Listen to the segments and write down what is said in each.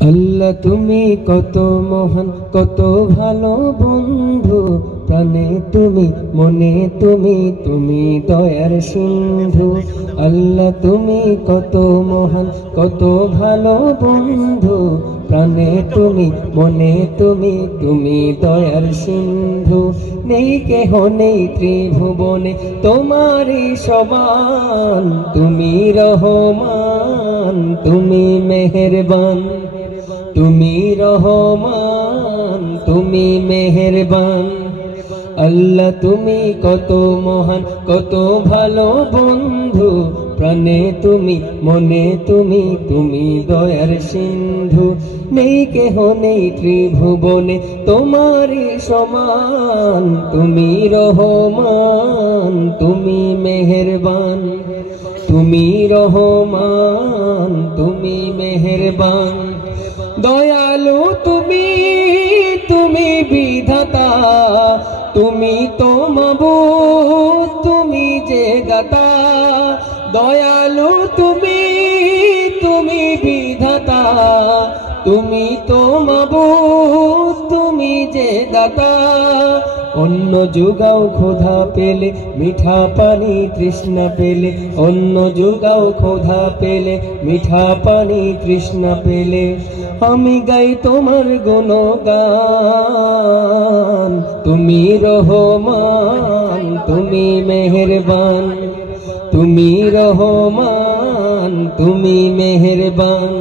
আল্লাহ তুমি কত মহান, কত ভালো বন্ধু, প্রাণে তুমি, মনে তুমি, তুমি দয়ার সিন্ধু। আল্লাহ তুমি কত মহান, কত ভালো বন্ধু, প্রাণে তুমি, মনে তুমি, তুমি দয়ার সিন্ধু। নেই কেহ নেই ত্রিভুবনে তোমারই সমান, তুমি রহমান, তুমি মেহেরবান, তুমি রহমান, তুমি মেহেরবান। আল্লাহ তুমি কত মহান, কত ভালো বন্ধু, প্রাণে তুমি, মনে তুমি, তুমি দয়ার সিন্ধু। নেই কেহ নেই ত্রিভুবনে তোমারই সমান, তুমি রহমান, তুমি মেহেরবান, তুমি রহমান, তুমি মেহেরবান। দয়ালু তুমি, তুমি বিধাতা, তুমি তো মাবুদ, তুমি যে দাতা। দয়ালু তুমি, তুমি বিধাতা, তুমি তো মাবুদ, তুমি যে দাতা। অন্ন যোগাও ক্ষুধা পেলে, মিঠা পানি তৃষ্ণা পেলে, অন্ন যোগাও ক্ষুধা পেলে, মিঠা পানি তৃষ্ণা পেলে। আমি গাই তোমার গুণগান, তুমি রহমান, তুমি মেহেরবান, তুমি রহমান, তুমি মেহেরবান।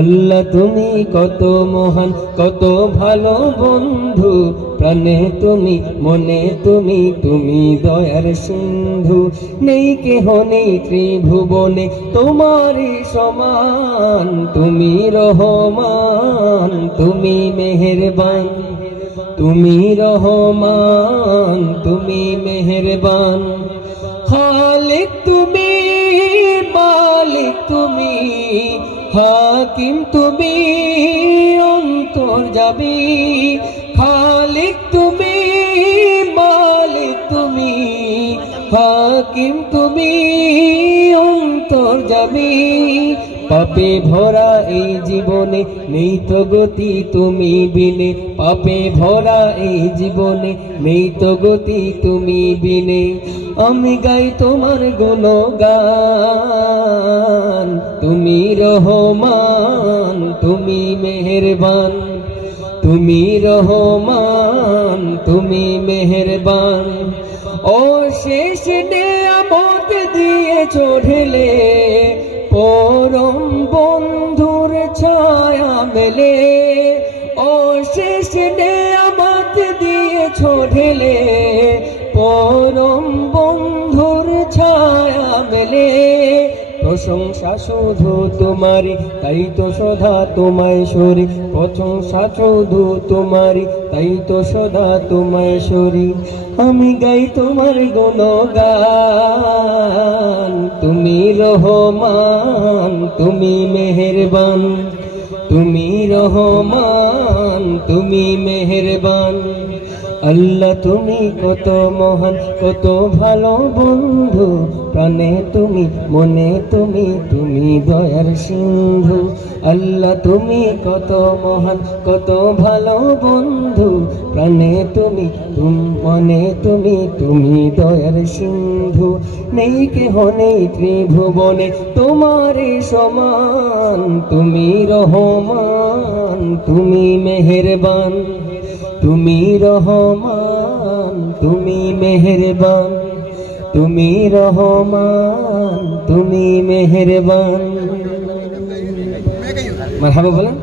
আল্লাহ তুমি কত মহান, কত ভালো বন্ধু, প্রাণে তুমি, মনে তুমি, তুমি দয়ার সিন্ধু। নেই কেহ নেই ত্রিভুবনে তোমারই সমান, তুমি রহমান, তুমি মেহেরবান, তুমি রহমান, তুমি মেহেরবান। খালিক তুমি, মালিক তুমি, হাকিম তুমি, অন্তর্যামী। খালিক তুমি, মালিক তুমি, হাকিম তুমি, অন্তর্যামী। পাপে ভরা এই জীবনে নেই তো গতি তুমি বিনে, পাপে ভরা এই জীবনে নেই তো গতি তুমি বিনে। আমি গাই তোমার গুণগান, তুমি রহমান, তুমি মেহেরবান, তুমি রহমান, তুমি মেহেরবান। ও শেষ নেয়ামত দিয়েছো ঢেলে, পরম বন্ধুর ছায়া মেলে। ও শেষ নেয়ামত দিয়েছো ঢেলে, পরম বন্ধুর ছায়া মেলে। প্রশংসা শুধু তোমারি, তাই তো সদা তোমায় সরি। প্রশংসা শুধু তোমারি, তাই তো সদা তোমায় সরি। আমি গাই তোমার গুণগান, তুমি রহমান, তুমি মেহেরবান, তুমি রহমান, তুমি মেহেরবান। আল্লাহ তুমি কত মহান, কত ভালো বন্ধু, প্রাণে তুমি, মনে তুমি, তুমি দয়ার সিন্ধু। আল্লাহ তুমি কত মহান, কত ভালো বন্ধু, প্রাণে তুমি, মনে তুমি, তুমি দয়ার সিন্ধু। নেই কেহ নেই ত্রিভুবনে তোমারই সমান, তুমি রহমান, তুমি মেহেরবান, তুমি রহমান, তুমি মেহেরবান, তুমি রহমান, তুমি মেহেরবান। মারহাবা বলেন।